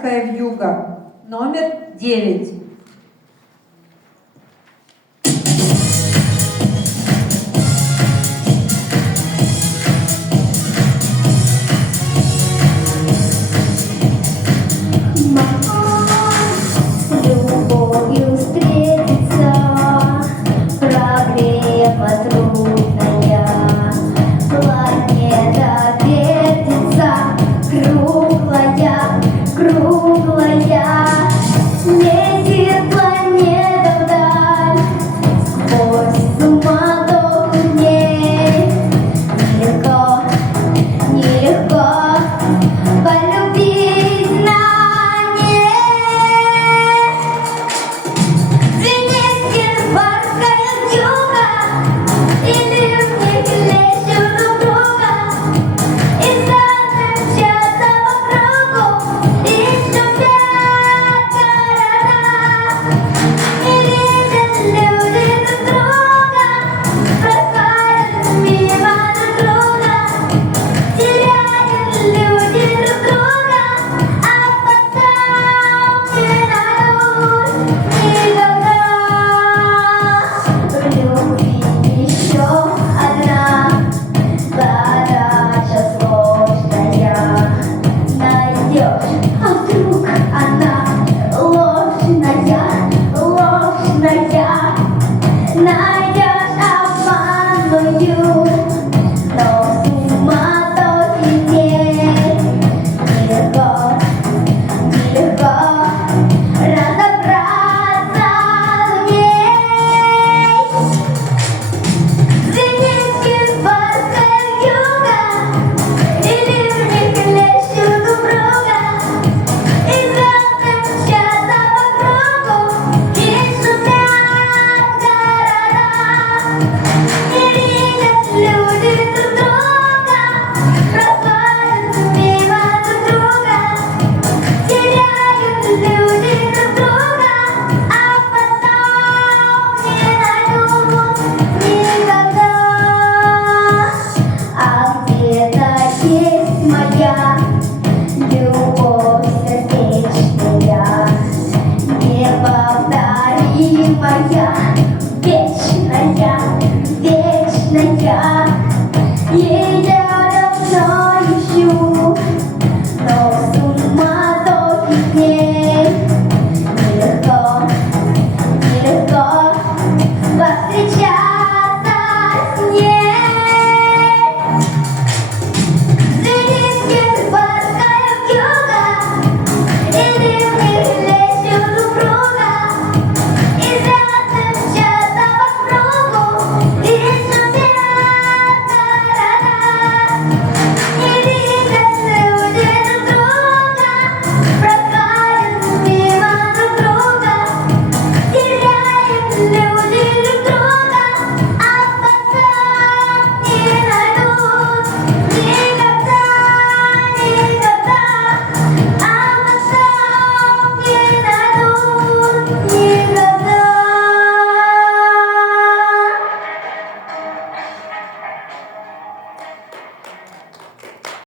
барская вьюга, номер 9. Любовью встретиться, прогрева трудная, планета вертится, круглая, круглая, летит планета вдаль, сквозь суматоху дней. Нелегко, нелегко полюбить на ней. Звенит барская вьюга, и ливни хлещут друг друга, и звезды мчатся по кругу, ищут города, и видят люди друг друга, проходят мимо друг друга, теряют люди друг друга, а потом не найдут никогда. В любви еще одна задача сложная. Найдешь, а вдруг она ложная, ложная. Найдешь обманную, но в суматохе дней. Нелегко, нелегко разобраться в ней. Звенит барская вьюга, и ливни хлещут друг друга, и звезды мчатся по кругу, и шумят города, и видят люди друг друга, проходят мимо друг друга, теряют люди друг друга, а потом не найдут никогда. А где-то есть моя любовь сердечная, неповторимая, вечная, вечная. Ее давно ищу, но в суматохе дней. Нелегко, нелегко повстречаться с ней. Звенит барская вьюга, и ливни хлещут друг друга, и звезды мчатся по кругу, и шумят города, и видят люди друг друга, проходят мимо друг друга, теряют люди друг